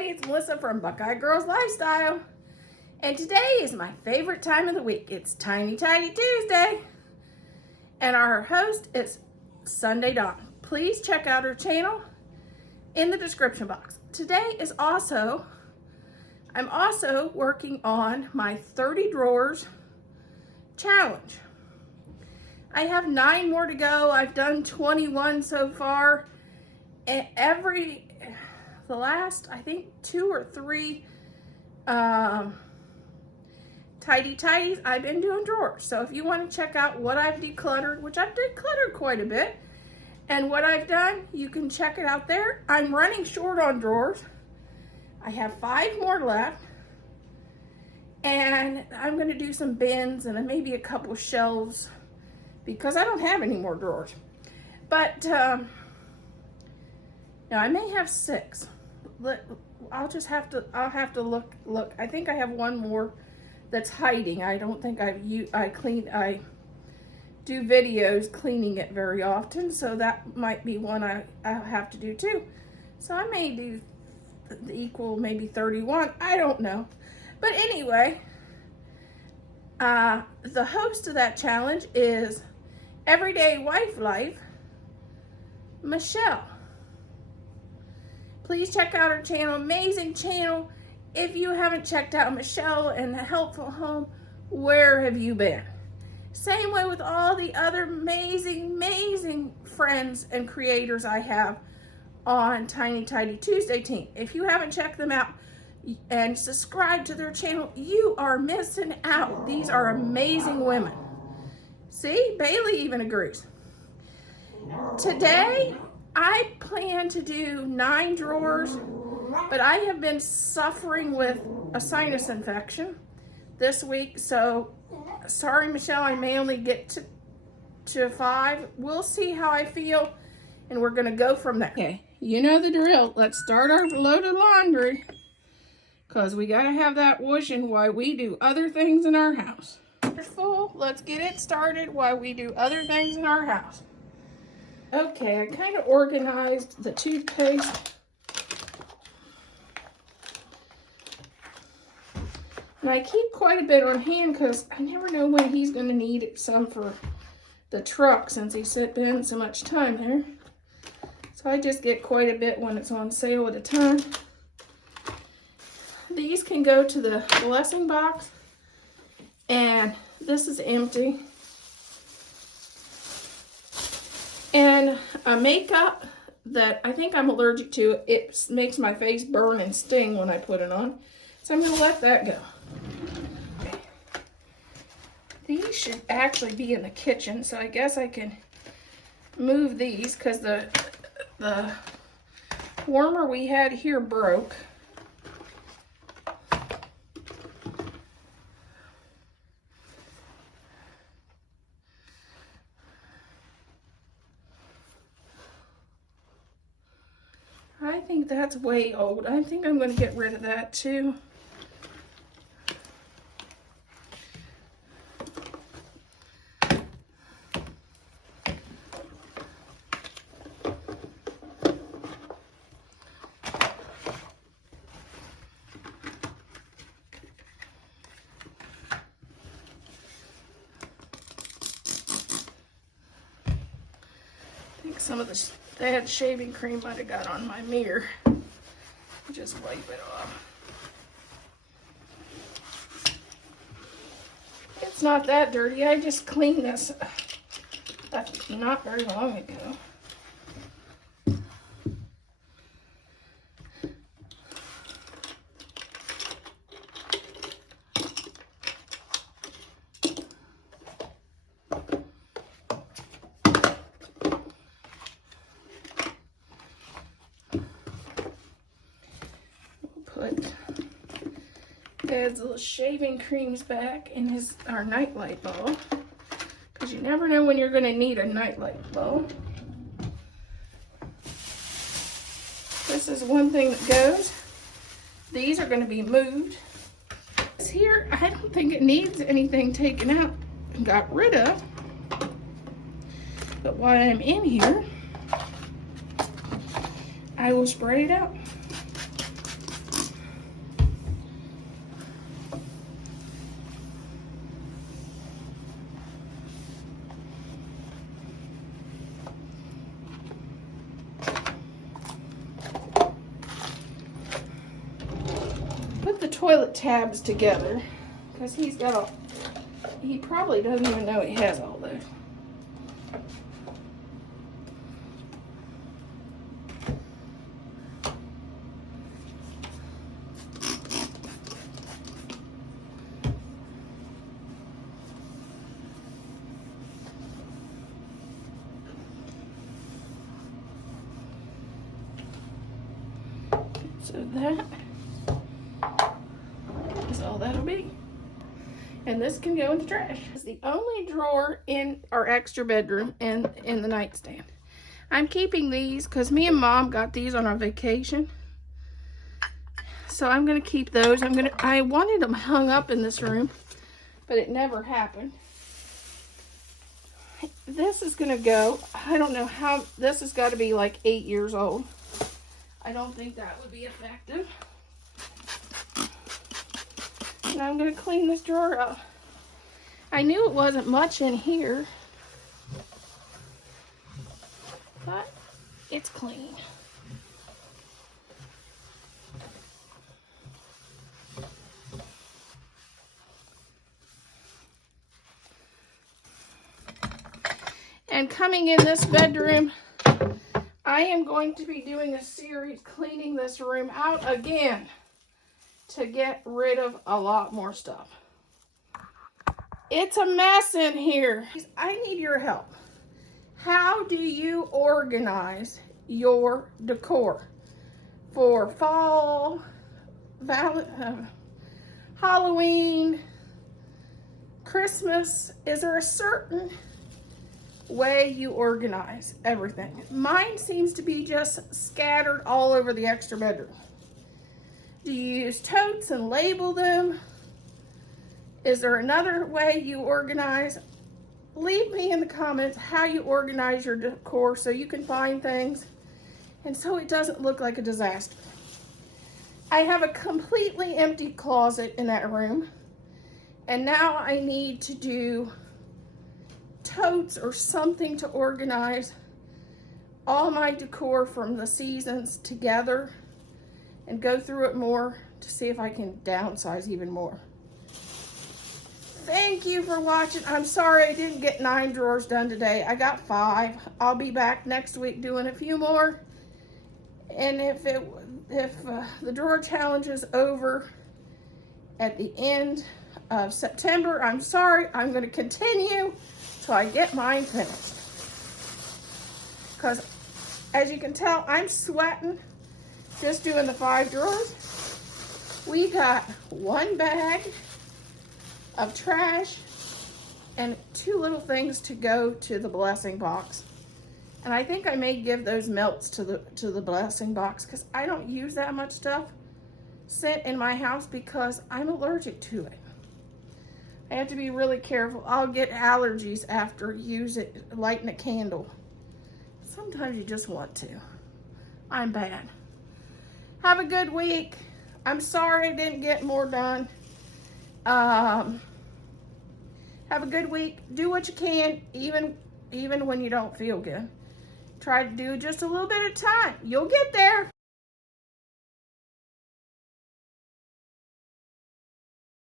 It's Melissa from Buckeye Girls Lifestyle, and today is my favorite time of the week. It's Tiny Tidy Tuesday, and our host is Sunday Dawn. Please check out her channel in the description box. Today is I'm also working on my 30 drawers challenge. I have 9 more to go. I've done 21 so far, and the last, I think 2 or 3 tidy tidies, I've been doing drawers. So if you want to check out what I've decluttered, which I've decluttered quite a bit, and what I've done, you can check it out there. I'm running short on drawers. I have 5 more left, and I'm going to do some bins and maybe a couple shelves because I don't have any more drawers. But now I may have 6. I'll have to look. I think I have one more that's hiding. I don't think I do videos cleaning it very often, so that might be one I have to do too. So I may do equal maybe 31. I don't know. But anyway, the host of that challenge is Everyday Wife Life, Michelle. Please check out her channel, amazing channel. If you haven't checked out Michelle and the Helpful Home, where have you been? Same way with all the other amazing friends and creators I have on Tiny Tidy Tuesday team. If you haven't checked them out and subscribed to their channel, you are missing out. These are amazing women. See, Bailey even agrees. Today, I plan to do 9 drawers, but I have been suffering with a sinus infection this week, so sorry, Michelle, I may only get to 5. We'll see how I feel, and we're gonna go from there. Okay, you know the drill. Let's start our load of laundry, because we gotta have that washing while we do other things in our house. Full. Let's get it started while we do other things in our house. Okay, I kind of organized the toothpaste. And I keep quite a bit on hand because I never know when he's going to need some for the truck since he spent so much time there. So I just get quite a bit when it's on sale at a time. These can go to the blessing box, and this is empty. And a makeup that I think I'm allergic to, it makes my face burn and sting when I put it on. So I'm going to let that go. Okay. These should actually be in the kitchen, so I guess I can move these because the warmer we had here broke. I think that's way old. I think I'm going to get rid of that too. I think some of the bad shaving cream might have got on my mirror. Just wipe it off. It's not that dirty. I just cleaned this not very long ago. Put Dad's little shaving creams back in our nightlight bowl, because you never know when you're going to need a nightlight bowl. This is one thing that goes. These are going to be moved. This here, I don't think it needs anything taken out and got rid of. But while I'm in here, I will spray it out. toilet tabs together because he probably doesn't even know he has all those. So that is all that'll be. And this can go in the trash. It's the only drawer in our extra bedroom and in the nightstand. I'm keeping these because me and Mom got these on our vacation. So I'm gonna keep those. I wanted them hung up in this room, but it never happened. This is gonna go, I don't know how, this has got to be like 8 years old. I don't think that would be effective. And I'm going to clean this drawer up. I knew it wasn't much in here, but it's clean. And coming in this bedroom, I am going to be doing a series cleaning this room out again to get rid of a lot more stuff. It's a mess in here. I need your help. How do you organize your decor for fall, Halloween, Christmas? Is there a certain way you organize everything? Mine seems to be just scattered all over the extra bedroom. Do you use totes and label them? Is there another way you organize? Leave me in the comments how you organize your decor so you can find things and so it doesn't look like a disaster. I have a completely empty closet in that room, and now I need to do totes or something to organize all my decor from the seasons together and go through it more to see if I can downsize even more. Thank you for watching. I'm sorry I didn't get 9 drawers done today. I got 5. I'll be back next week doing a few more. And if the drawer challenge is over at the end of September, I'm sorry. I'm going to continue till I get mine finished. Because as you can tell, I'm sweating just doing the 5 drawers. We got 1 bag of trash and 2 little things to go to the blessing box. And I think I may give those melts to the blessing box because I don't use that much stuff sent in my house because I'm allergic to it. I have to be really careful. I'll get allergies after lighting a candle. Sometimes you just want to. I'm bad. Have a good week. I'm sorry I didn't get more done. Have a good week. Do what you can, even when you don't feel good. Try to do just a little bit at a time. You'll get there.